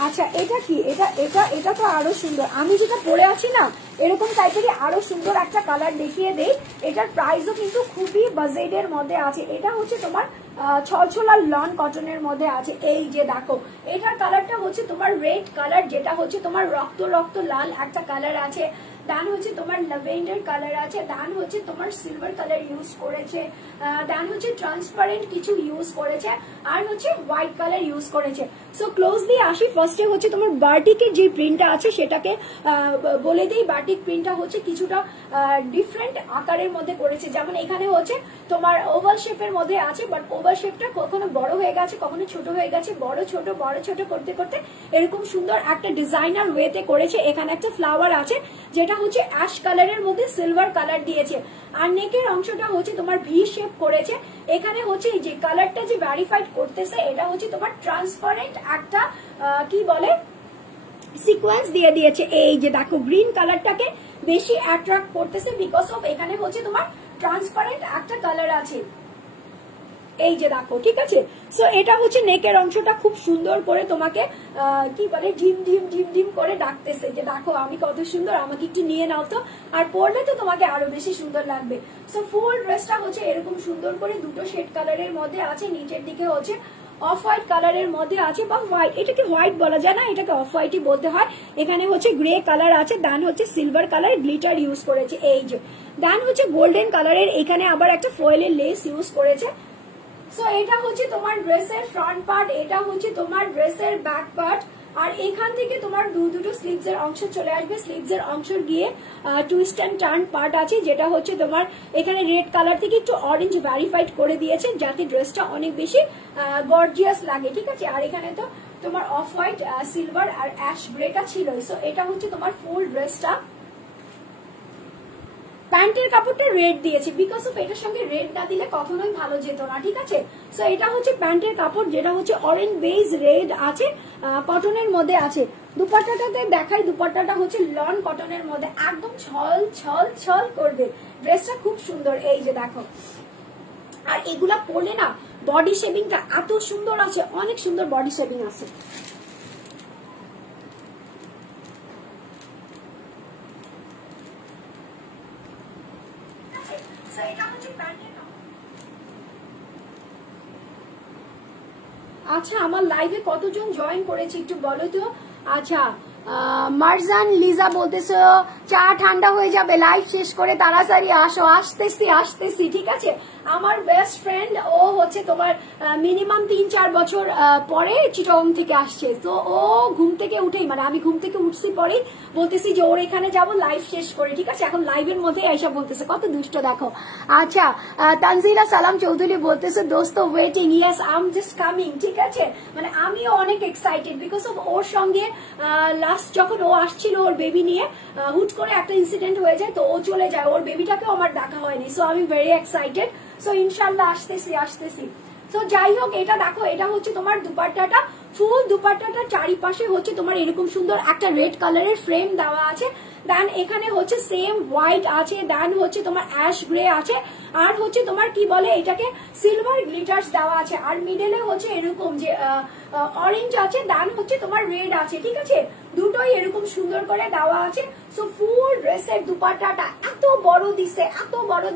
আচ্ছা এটা কি, এটা এটা এটা তো আরো সুন্দর, আমি যেটা পরে আছি না এরকম টাইপেরই আরো সুন্দর একটা কালার দেখিয়ে দেই। এটার প্রাইসও কিন্তু খুবই বাজেটের মধ্যে আছে। এটা হচ্ছে তোমার ছলছলা লন কটনের মধ্যে আছে। এই যে দেখো এটার কালারটা হচ্ছে তোমার রেড কালার, যেটা হচ্ছে তোমার রক্ত রক্ত লাল একটা কালার আছে। দেন হচ্ছে তোমার ল্যাভেন্ডার কালার আছে, দেন হচ্ছে তোমার সিলভার কালার ইউজ করেছে, দেন হচ্ছে ট্রান্সপারেন্ট কিছু ইউজ করেছে, আর হচ্ছে হোয়াইট কালার ইউজ করেছে। সো ক্লোজলি আসি, ফার্স্টে হচ্ছে তোমার বাটিকের যে প্রিন্টটা আছে সেটাকে বলে দিই। বাটিক প্রিন্টটা হচ্ছে কিছুটা ডিফারেন্ট আকারের মধ্যে করেছে, যেমন এখানে হচ্ছে তোমার ওভাল শেপের মধ্যে আছে, বাট ওভাল শেপটা কখনো বড় হয়ে গেছে কখনো ছোট হয়ে গেছে, বড় ছোট করতে করতে এরকম সুন্দর একটা ডিজাইনার ওয়েতে করেছে। এখানে একটা ফ্লাওয়ার আছে যেটা হচ্ছে অ্যাশ কালারের মধ্যে সিলভার কালার দিয়েছে, আর নেকের অংশটা হচ্ছে তোমার ভি শেপ করেছে। এখানে হচ্ছে যে কালারটা যে ভ্যারিফাইড করতেছে এটা হচ্ছে তোমার ট্রান্সপারেন্ট একটা কি বলে সিকোয়েন্স দিয়ে দিয়েছে। এই যে দেখো গ্রিন কালারটাকে বেশি অ্যাট্রাক্ট করতেছে বিকজ অফ এখানে হচ্ছে তোমার ট্রান্সপারেন্ট একটা কালার আছে। এই যে দেখো, ঠিক আছে। সো এটা হচ্ছে নেকের অংশটা খুব সুন্দর করে তোমাকে কি বলে ঢিম ঢিম ঢিম ঢিম করে ডাকতেছে যে দেখো আমি কত সুন্দর, আমাকে একটু নিয়ে নাও তো, আর পরলে তো তোমাকে আরো বেশি সুন্দর লাগবে। সো ফুল ড্রেসটা হচ্ছে এরকম সুন্দর করে দুটো শেড কালারের মধ্যে আছে, নিচের দিকে হচ্ছে অফ হোয়াইট কালারের মধ্যে আছে, বা হোয়াইট, এটাকে হোয়াইট বলা যায় না, এটাকে অফ হোয়াইটই বলতে হয়। এখানে হচ্ছে গ্রে কালার আছে, দেন হচ্ছে সিলভার কালার গ্লিটার ইউজ করেছে, এই যে দেন হচ্ছে গোল্ডেন কালারের এখানে আবার একটা ফয়েলের লেস ইউজ করেছে। সো এটা হচ্ছে তোমার ড্রেসের ফ্রন্ট পার্ট, এটা হচ্ছে তোমার ড্রেসের ব্যাক পার্ট, আর এখান থেকে তোমার দুটো স্লিভস এর অংশ চলে আসবে। স্লিভস এর অংশ গিয়ে টুইস্ট এন্ড টার্ন পার্ট আছে, যেটা হচ্ছে তোমার এখানে রেড কালার থেকে একটু অরেঞ্জ ভ্যারিফাইড করে দিয়েছে যাতে ড্রেসটা অনেক বেশি গর্জিয়াস লাগে, ঠিক আছে। আর এখানে তো তোমার অফ হোয়াইট, সিলভার আর অ্যাশ গ্রেটা ছিল। সো এটা হচ্ছে তোমার ফুল ড্রেসটা। প্যান্টের কাপড়টা রেড দিয়েছে বিকজ অফ এটার সঙ্গে রেড না দিলে কখনোই ভালো যেত না, ঠিক আছে। সো এটা হচ্ছে প্যান্টের কাপড়, যেটা হচ্ছে অরেঞ্জ বেজ রেড আছে, কটনের মধ্যে আছে। দুপাট্টাটাতে দেখাই, দুপাট্টাটা হচ্ছে লন কটনের মধ্যে, একদম ছল ছল ছল করবে। ড্রেসটা খুব সুন্দর, এই যে দেখো। আর এগুলা পরলে না বডি শেপিংটা এত সুন্দর আছে, অনেক সুন্দর বডি শেপিং আছে। আচ্ছা আমার লাইভে কতজন জয়েন করেছে একটু বলো তো। আচ্ছা মারজান লিজা বলতেছো চা ঠান্ডা হয়ে যাবে, লাইভ শেষ করে তাড়াতাড়ি আসো। আসতেছি ঠিক আছে। আমার বেস্ট ফ্রেন্ড ও হচ্ছে তোমার মিনিমাম 3-4 বছর পরে চিটং থেকে আসছে, তো ও ঘুম থেকে উঠেই, মানে আমি ঘুম থেকে উঠছি পরেই বলতেছি যে ওর এখানে যাব লাইভ শেষ করে, ঠিক আছে। এখন লাইভের মধ্যে এসব বলতেছে, কত দুষ্ট দেখো। আচ্ছা তানজিলা সালাম চৌধুরী বলতেছে দোস্ত waiting, yes I am just coming, ঠিক আছে। মানে আমিও অনেক এক্সাইটেড বিকজ অফ ওর সঙ্গে লাস্ট যখন ও আসছিল ওর বেবি নিয়ে, হুট করে একটা ইনসিডেন্ট হয়ে যায়, তো ও চলে যায়, ওর বেবিটাকেও আমার দেখা হয়নি। সো আমি ভেরি এক্সাইটেড। সো ইনশাল্লাহ আসতেছি। তো যাই হোক, এটা দেখো, এটা হচ্ছে তোমার দুপাট্টাটা, ফুল দুপাট্টাটার চারিপাশে হচ্ছে তোমার এরকম সুন্দর একটা রেড কালারের ফ্রেম দেওয়া আছে। দেন এখানে হচ্ছে সেম হোয়াইট আছে, দেন হচ্ছে তোমার অ্যাশ গ্রে আছে, আর হচ্ছে তোমার কি বলে এটাকে সিলভার গ্লিটার্স দেওয়া আছে, আর মিডলে হচ্ছে এরকম যে অরেঞ্জ আছে, দেন হচ্ছে তোমার রেড আছে, ঠিক আছে। দুটোই এরকম সুন্দর করে দেওয়া আছে। সো ফুল ড্রেসের দুপাট্টাটা এত বড়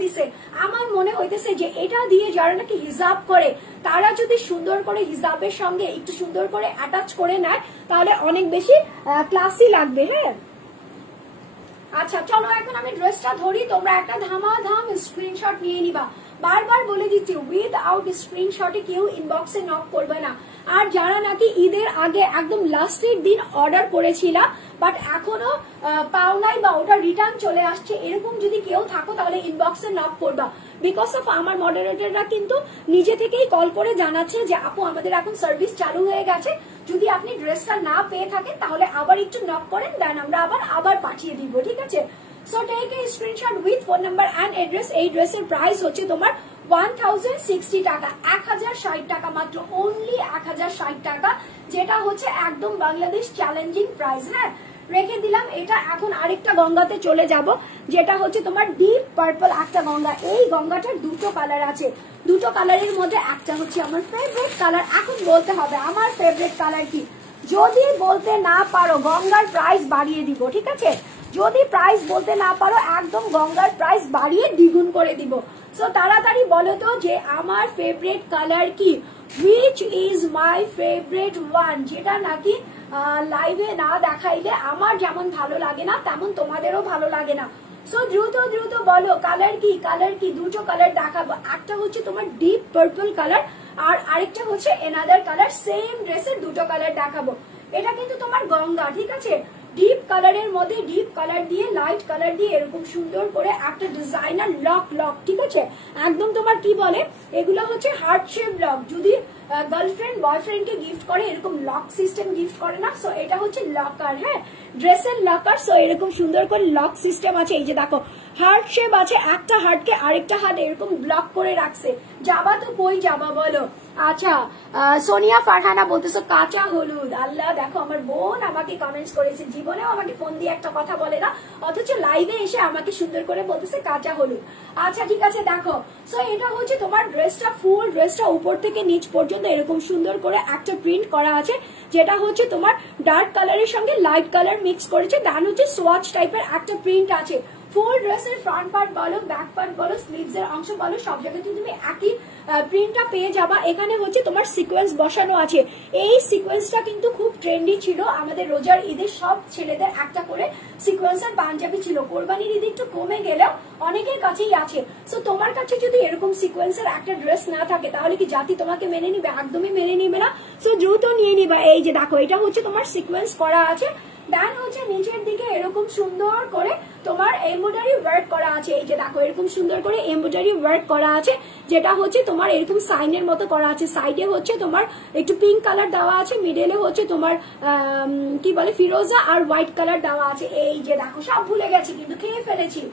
দিছে, আমার মনে হইতেছে যে এটা দিয়ে যারা নাকি হিজাব করে তারা যদি সুন্দর করে হিজাবের সঙ্গে একটু সুন্দর করে অ্যাটাচ করে নেয় তাহলে অনেক বেশি ক্লাসি লাগবে। হ্যাঁ আচ্ছা চলো এখন আমি ড্রেসটা ধরি, তোমরা একটা ধামাধাম স্ক্রিনশট নিয়ে নিবা। বারবার বলে দিচ্ছি উইথআউট স্ক্রিনশটে কেউ ইনবক্সে নক করবে না। আর যারা নাকি ঈদের আগে একদম লাস্টের দিন অর্ডার করেছিলা বাট এখনো পাও নাই বা ওটা রিটার্ন চলে আসছে, এরকম যদি কেউ থাকো তাহলে ইনবক্সে নক করবা। বিকজ অফ আমার মডারেটররা কিন্তু নিজে থেকেই কল করে জানাচ্ছে যে আপু আমাদের এখন সার্ভিস চালু হয়ে গেছে, যদি আপনি ড্রেসটা না পেয়ে থাকেন তাহলে আবার একটু নক করেন, দেন আমরা আবার পাঠিয়ে দিব, ঠিক আছে। So take a screenshot with phone number and address. এই ড্রেসের প্রাইস হচ্ছে তোমার 1060 টাকা, 1060 টাকা মাত্র, অনলি 1060 টাকা, যেটা হচ্ছে একদম বাংলাদেশ চ্যালেঞ্জিং প্রাইস। হ্যাঁ রেখে দিলাম এটা। এখন আরেকটা গঙ্গাতে চলে যাব, যেটা হচ্ছে তোমার ডিপ পার্পল একটা গঙ্গা। এই গঙ্গাটার দুটো কালার আছে, দুটো কালারের মধ্যে একটা হচ্ছে আমার ফেভারিট কালার। এখন বলতে হবে আমার ফেভারিট কালার কি, যদি বলতে না পারো গঙ্গার প্রাইস বাড়িয়ে দিব, ঠিক আছে? যদি প্রাইস বলতে না পারো একদম গঙ্গার প্রাইস বাড়িয়ে দ্বিগুণ করে দিব। সো তাড়াতাড়ি বলো তো যে আমার ফেভারিট কালার কি, which is my favourite one, যেটা নাকি লাইভে না দেখাইলে আমার যেমন ভালো লাগে না তেমন তোমাদেরও ভালো লাগে না। সো দ্রুত দ্রুত বলো কালার কি, কালার কি। দুটো কালার দেখাবো, একটা হচ্ছে তোমার ডিপ পার্পল কালার আর আরেকটা হচ্ছে এনাদার কালার, সেম ড্রেসের দুটো কালার দেখাবো। এটা কিন্তু তোমার গঙ্গা, ঠিক আছে? ডিপ কালারের মধ্যে ডিপ কালার দিয়ে লাইট কালার দিয়ে এরকম সুন্দর করে একটা ডিজাইনার লক লক, ঠিক আছে? একদম তোমার কি বলে এগুলো হচ্ছে হার্ট শেপ লক। যদি গার্লফ্রেন্ড বয়ফ্রেন্ডকে গিফট করে এরকম লক সিস্টেম গিফট করে না, সো এটা হচ্ছে লকার, হ্যাঁ ড্রেসের লকার। সো এরকম সুন্দর করে লক সিস্টেম আছে। এই যে দেখো হার্ট শেপ আছে, একটা হার্টকে আরেকটা হার্ট এরকম ব্লক করে রাখছে। যাবা তো কই যাবা বলো? আচ্ছা সোনিয়া ফারহানা বলতেছো কাঁচা হলুদ। আল্লাহ, দেখো আমার বোন আমাকে কমেন্টস করেছে, জীবনেও আমাকে ফোন দিয়ে একটা কথা বলে না, অথচ লাইভে এসে আমাকে সুন্দর করে বলতেছে কাঁচা হলুদ। আচ্ছা ঠিক আছে, দেখো সো এটা হচ্ছে তোমার ড্রেসটা, ফুল ড্রেসটা উপর থেকে নিচ পর্যন্ত এরকম সুন্দর করে একটা প্রিন্ট করা আছে, যেটা হচ্ছে তোমার ডার্ক কালারের সঙ্গে লাইট কালার মিক্স করেছে। দেন হচ্ছে সোয়াচ টাইপের একটা প্রিন্ট আছে। ফুল ড্রেসের ফ্রন্ট পার্ট বলো, ব্যাক পার্ট বলো, স্লিভস এর অংশ বলো, সব জায়গায় তুমি একই প্রিন্টটা পেয়ে যাবা। এখানে হচ্ছে তোমার সিকোয়েন্স বসানো আছে। এই সিকোয়েন্সটা কিন্তু খুব ট্রেন্ডি ছিল আমাদের রোজার ঈদে, সব ছেলেদের একটা করে সিকোয়েন্সের পাঞ্জাবি ছিল। কোরবানির ঈদে একটু কমে গেলেও অনেকের কাছেই আছে। সো তোমার কাছে যদি এরকম সিকোয়েন্সের একটা ড্রেস না থাকে তাহলে কি জাতি তোমাকে মেনে নিবে? একদমই মেনে নিবে না। সো দ্রুত নিয়ে নিবা। এই যে দেখো এটা হচ্ছে তোমার সিকোয়েন্স করা আছে। দেন হচ্ছে নিচের দিকে এরকম সুন্দর করে তোমার এমব্রয়ডারি ওয়ার্ক করা আছে। এই যে দেখো এরকম সুন্দর করে এমব্রয়ডারি ওয়ার্ক করা আছে, যেটা হচ্ছে তোমার এরকম সাইনের মতো করা আছে। সাইডে হচ্ছে তোমার একটু পিঙ্ক কালার দেওয়া আছে, মিডলে হচ্ছে তোমার কি বলে ফিরোজা আর হোয়াইট কালার দেওয়া আছে। এই যে দেখো সব ভুলে গেছি কিন্তু খেয়ে ফেলেছি,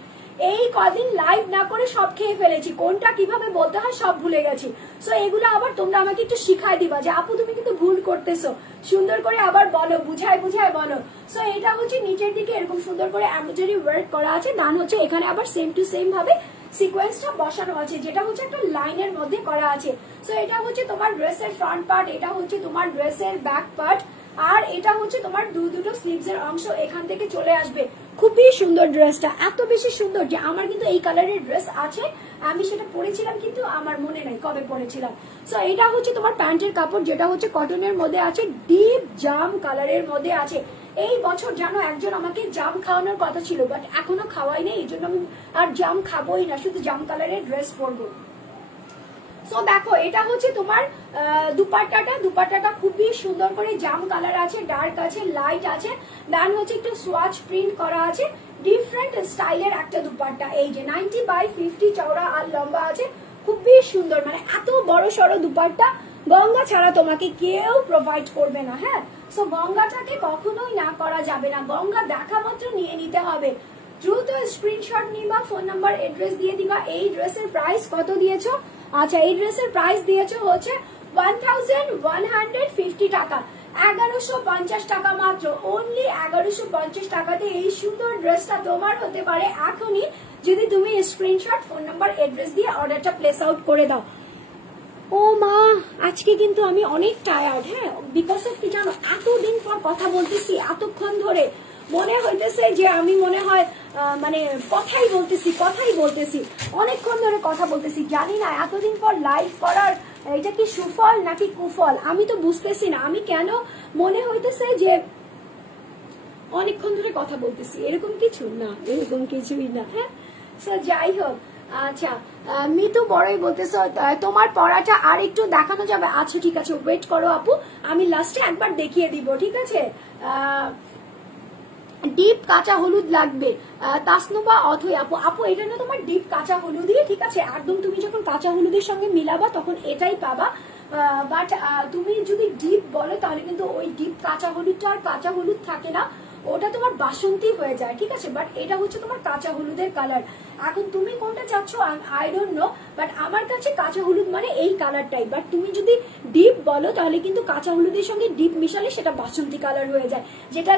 এই কদিন লাইভ না করে সব খেয়ে ফেলেছি, কোনটা কিভাবে বলতে হয় সব ভুলে গেছি। সো এগুলো আবার তোমরা আমাকে একটু শিখাই দিবা যে আপু তুমি কিন্তু ভুল করতেছো, সুন্দর করে আবার বলো, বুঝায় বুঝায় বলো। সো এটা হচ্ছে নিচের দিকে এরকম সুন্দর করে এমব্রয়ডারি ওয়ার্ক করা আছে। দান হচ্ছে এখানে আবার সেম টু সেম ভাবে সিকোয়েন্সটা বসানো আছে, যেটা হচ্ছে একটা লাইনের মধ্যে করা আছে। সো এটা হচ্ছে তোমার ড্রেসের ফ্রন্ট পার্ট, এটা হচ্ছে তোমার ড্রেসের ব্যাক পার্ট, আর এটা হচ্ছে তোমার দুটো স্লিভস এর অংশ এখান থেকে চলে আসবে। খুবই সুন্দর ড্রেসটা, এত বেশি সুন্দর যে আমার কিন্তু এই কালারের ড্রেস আছে, আমি সেটা পরেছিলাম কিন্তু আমার মনে নাই কবে পরেছিলাম। সো এটা হচ্ছে তোমার প্যান্টের কাপড়, যেটা হচ্ছে কটনের মধ্যে আছে, ডিপ জাম কালারের মধ্যে আছে। এই বছর জানো একজন আমাকে জাম খাওয়ানোর কথা ছিল, বাট এখনো খাওয়াই নেই, এই জন্য আমি আর জাম খাবোই না, শুধু জাম কালারের ড্রেস পরবো। সো দেখো এটা হচ্ছে তোমার দুপাট্টাটা খুবই সুন্দর করে জাম কালার আছে, ডার্ক আছে, লাইট আছে। দেন হচ্ছে একটু সোয়াচ প্রিন্ট করা আছে, ডিফারেন্ট স্টাইলের একটা দুপাট্টা। এই যে 90/50 চওড়া আর লম্বা আছে, খুবই সুন্দর, মানে এত বড় সড়ো দুপাট্টা গঙ্গা ছাড়া তোমাকে কেউ প্রোভাইড করবে না। হ্যাঁ, সো গঙ্গাটাকে কখনোই না করা যাবে না, গঙ্গা দেখা মাত্র নিয়ে নিতে হবে। দ্রুত স্ক্রিনশট নিবা, ফোন নাম্বার এড্রেস দিয়ে দিবা। এই ড্রেসের প্রাইস কত দিয়েছো? আচ্ছা এই ড্রেসের প্রাইস দিয়েছো হচ্ছে 1150 টাকা, 1150 টাকা মাত্র, অনলি 1150 টাকাতে এই সুন্দর ড্রেসটা তোমার হতে পারে এখনই, যদি তুমি স্ক্রিনশট ফোন নাম্বার এড্রেস দিয়ে অর্ডারটা প্লেস আউট করে দাও। ও মা, আজকে কিন্তু আমি অনেক টায়ার্ড, হ্যাঁ, বিকজ অফ কি জানো, এতদিন পর কথা বলতেছি, এতক্ষণ ধরে মনে হইতেছে যে আমি মনে হয় মানে কথাই বলতেছি অনেকক্ষণ ধরে কথা বলতেছি। জানি না এতদিন পর লাইভ করার এটা কি সুফল নাকি কুফল, আমি তো বুঝতেছি না। আমি কেন মনে হইতেছে যে অনেকক্ষণ ধরে কথা বলতেছি, এরকম কিছু না, এরকম কিছুই না। হ্যাঁ, সো যাই হোক। আচ্ছা মিতু বড়ই বলতেছো তোমার পড়াটা আর একটু দেখানো যাবে? আচ্ছা ঠিক আছে, ওয়েট করো আপু, আমি লাস্টে একবার দেখিয়ে দিব, ঠিক আছে? ডিপ কাঁচা হলুদ লাগবে তাসনুবা অথই আপু এটা না তোমার ডিপ কাঁচা হলুদই, ঠিক আছে? একদম তুমি যখন কাঁচা হলুদের সঙ্গে মিলাবা তখন এটাই পাবা। বাট তুমি যদি ডিপ বলো তাহলে কিন্তু ওই ডিপ কাঁচা হলুদটা আর কাঁচা হলুদ থাকে না, ওটা তোমার বাসন্তী হয়ে যায়, ঠিক আছে? বাট এটা হচ্ছে তোমার কাঁচা হলুদের কালার। এখন তুমি কোনটা চাচ্ছ আই ডোন্ট নো, বাট আমার কাছে কাঁচা হলুদ মানে এই কালারটাই। বাট তুমি যদি ডিপ বলো তাহলে কিন্তু কাঁচা হলুদের সঙ্গে ডিপ মিশালে সেটা বাসন্তী কালার হয়ে যায়, যেটা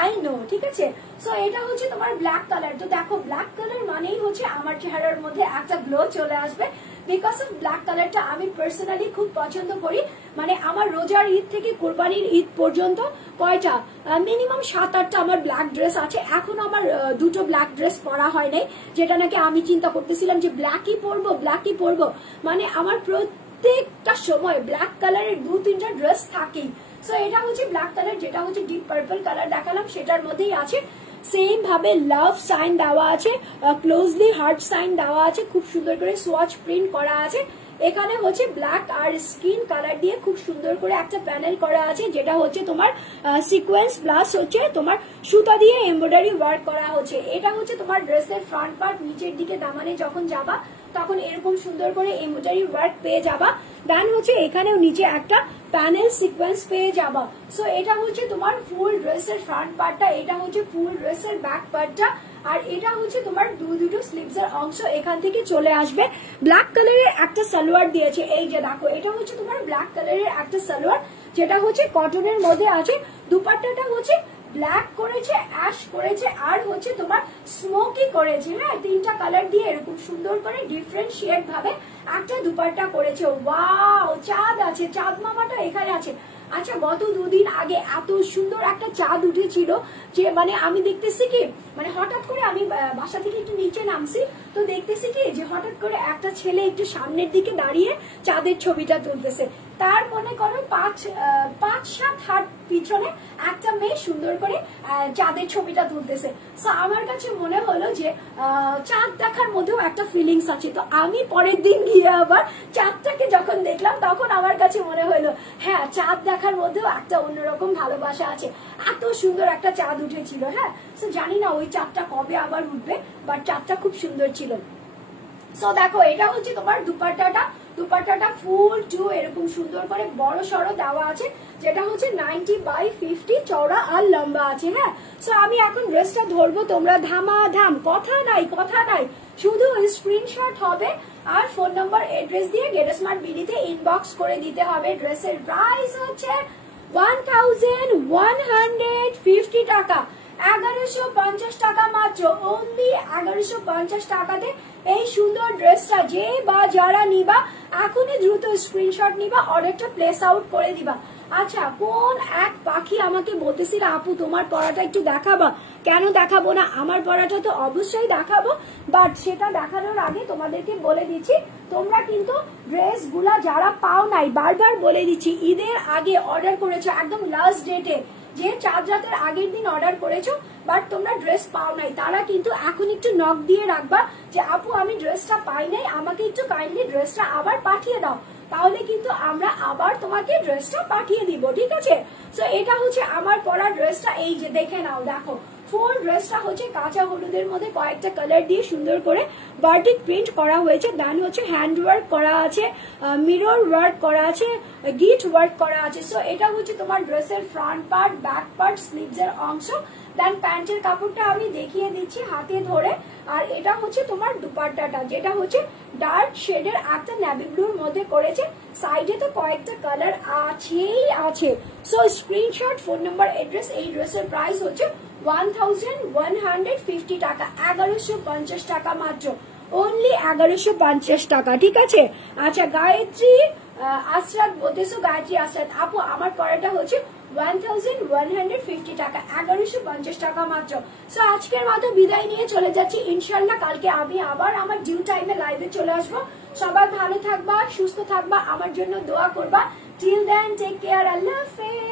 আই নো, ঠিক আছে? সো এটা হচ্ছে তোমার ব্ল্যাক কালার। তো দেখো ব্ল্যাক কালার মানেই হচ্ছে আমার চেহারার মধ্যে একটা গ্লো চলে আসবে, বিকজ অফ ব্ল্যাক কালারটা আমি পার্সোনালি খুব পছন্দ করি। মানে আমার রোজার ঈদ থেকে কোরবানির ঈদ পর্যন্ত কয়টা মিনিমাম 7-8টা আমার ব্ল্যাক ড্রেস আছে। এখন আমার 2টো ব্ল্যাক ড্রেস পরা হয় নাই, যেটা নাকি আমি চিন্তা করতেছিলাম যে ব্ল্যাকই পরবো। মানে আমার প্রত্যেকটা সময় ব্ল্যাক কালারের 2-3টা ড্রেস থাকেই। সো এটা হচ্ছে ব্ল্যাক কালার, যেটা হচ্ছে ডিপ পার্পল কালার দেখালাম সেটার মধ্যেই আছে। সেম ভাবে লাভ সাইন দেওয়া আছে, ক্লোজলি হার্ট সাইন দেওয়া আছে, খুব সুন্দর করে সোয়াচ প্রিন্ট করা আছে। এখানে হচ্ছে ব্ল্যাক আর স্কিন কালার দিয়ে খুব সুন্দর করে একটা প্যানেল করা আছে, যেটা হচ্ছে তোমার সিকোয়েন্স প্লাস হচ্ছে তোমার সুতা দিয়ে এমব্রয়ডারি ওয়ার্ক করা হচ্ছে। এটা হচ্ছে তোমার ড্রেসের ফ্রন্ট পার্ট, নিচের দিকে দামানে যখন যাবা তখন এরকম সুন্দর করে এমব্রয়ডারি ওয়ার্ক পেয়ে যাবা। দেন হচ্ছে এখানেও নিচে একটা প্যানেল সিকোয়েন্স পেয়ে যাবা। সো এটা হচ্ছে তোমার ফুল ড্রেসের ফ্রন্ট পার্টটা, এটা হচ্ছে ফুল ড্রেসের ব্যাক পার্টটা, আর এটা হচ্ছে তোমার দুটো স্লিভস এর অংশ এখান থেকে চলে আসবে। ব্ল্যাক কালারের একটা সালোয়ার দিয়েছে, এই যে দেখো এটা হচ্ছে তোমার ব্ল্যাক কালারের একটা সালোয়ার, যেটা হচ্ছে কটনের মধ্যে আছে। দুপাট্টাটা হচ্ছে ব্ল্যাক করেছে, অ্যাশ করেছে, আর হচ্ছে তোমার স্মোকি করেছে। হ্যাঁ, 3টা কালার দিয়ে এরকম সুন্দর করে ডিফারেন্সিয়েট ভাবে একটা দুপাট্টা করেছে। ওয়াও, চাঁদ আছে, চাঁদ মামাটা এখানে আছে। আচ্ছা, গত 2 দিন আগে এত সুন্দর একটা চাঁদ উঠেছিল যে মানে আমি দেখতেছি কি, মানে হঠাৎ করে আমি বাসা থেকে একটু নিচে নামছি, তো দেখতেছি কি যে হঠাৎ করে একটা ছেলে একটু সামনের দিকে দাঁড়িয়ে চাঁদের ছবিটা তুলতেছে। তার মনে করো 5-7 হাত পিছনে একটা মেয়ে সুন্দর করে চাঁদের ছবিটা তুলতেছে। তো আমার কাছে মনে হলো যে চাঁদ দেখার মধ্যেও একটা ফিলিংস আছে। তো আমি পরের দিন গিয়ে আবার চাঁদটাকে যখন দেখলাম তখন আমার কাছে মনে হলো হ্যাঁ, চাঁদ দেখার মধ্যেও একটা অন্যরকম ভালোবাসা আছে। এত সুন্দর একটা চাঁদ উঠেছিল। হ্যাঁ, তো জানি না ওই চাঁদটা কবে আবার উঠবে, বাট চাঁদটা খুব সুন্দর ছিল। সো দেখো এটা হচ্ছে তোমার দুপাট্টাটা ফুল টু এরকম সুন্দর করে বড় সড়ো দেওয়া আছে, যেটা হচ্ছে 90/50 চওড়া আর লম্বা আছে। হ্যাঁ, সো আমি এখন ড্রেসটা ধরবো, তোমরা ধামাধাম, কথা নাই, শুধু স্ক্রিনশট হবে আর ফোন নাম্বার এড্রেস দিয়ে গেট স্মার্ট বিডিতে ইনবক্স করে দিতে হবে। ড্রেসের প্রাইস হচ্ছে 1150 টাকা, 1150 টাকা মাত্র, অনলি 1150 টাকাতে এই সুন্দর ড্রেসটা যে বা যারা নিবা এখনই দ্রুত স্ক্রিনশট নিবা, অর্ডারটা প্লেস আউট করে দিবা। আচ্ছা, কোন এক পাখি আমাকে বলতেছিল আপু তোমার পড়াটা একটু দেখাবা, কেন দেখাবো না, আমার পড়াটা তো অবশ্যই দেখাবো। বাট সেটা দেখানোর আগে তোমাদেরকে বলে দিচ্ছি, তোমরা কিন্তু ড্রেস গুলা যারা পাও নাই, বারবার বলে দিচ্ছি, ঈদের আগে অর্ডার করেছো, একদম লাস্ট ডেটে যে চাঁদ রাতের আগের দিন অর্ডার করেছো বাট তোমরা ড্রেস পাও নাই, তারা কিন্তু এখন একটু নক দিয়ে রাখবা যে আপু আমি ড্রেসটা পাই নাই, আমাকে একটু কাইন্ডলি ড্রেসটা আবার পাঠিয়ে দাও, তাহলে কিন্তু আমরা আবার তোমাকে ড্রেসটা পাঠিয়ে দিব। ঠিক আছে, তো এটা হচ্ছে আমার পরা ড্রেসটা, এই যে দেখে নাও, দেখো ফুল ড্রেসটা হচ্ছে কাঁচা হলুদের মধ্যে কয়েকটা কালার দিয়ে সুন্দর করে বাটিক প্রিন্ট করা হয়েছে। দেন হচ্ছে হ্যান্ড ওয়ার্ক করা আছে, মিরর ওয়ার্ক করা আছে, গিট ওয়ার্ক করা আছে। সো এটা হচ্ছে তোমার ড্রেসের front part, back part, sleeves এর অংশ। দেন প্যান্টের কাপড়টা আমি দেখিয়ে দিচ্ছি হাতে ধরে, আর এটা হচ্ছে তোমার দুপাট্টাটা, যেটা হচ্ছে ডার্ক শেডের একটা নেভি ব্লুর মধ্যে করেছে। সাইডে তো কয়েকটা কালার আছে। So screenshot, phone number, address. এই ড্রেসের প্রাইস হচ্ছে 1150 টাকা, 1150 টাকা মাত্র, অনলি 1150 টাকা। ঠিক আছে, আচ্ছা গায়ত্রী আশরাত বলতেছো, গায়ত্রী আশরাত আপু আমার পড়াটা হচ্ছে 1150 টাকা, 1150 টাকা মাত্র। সো আজকের মতো বিদায় নিয়ে চলে যাচ্ছি, ইনশাল্লাহ কালকে আমি আবার আমার ডিউ টাইমে লাইভে চলে আসবো। সবাই ভালো থাকবা, সুস্থ থাকবা, আমার জন্য দোয়া করবা। টিল দেন টেক কেয়ার, আল্লাহ হাফেজ।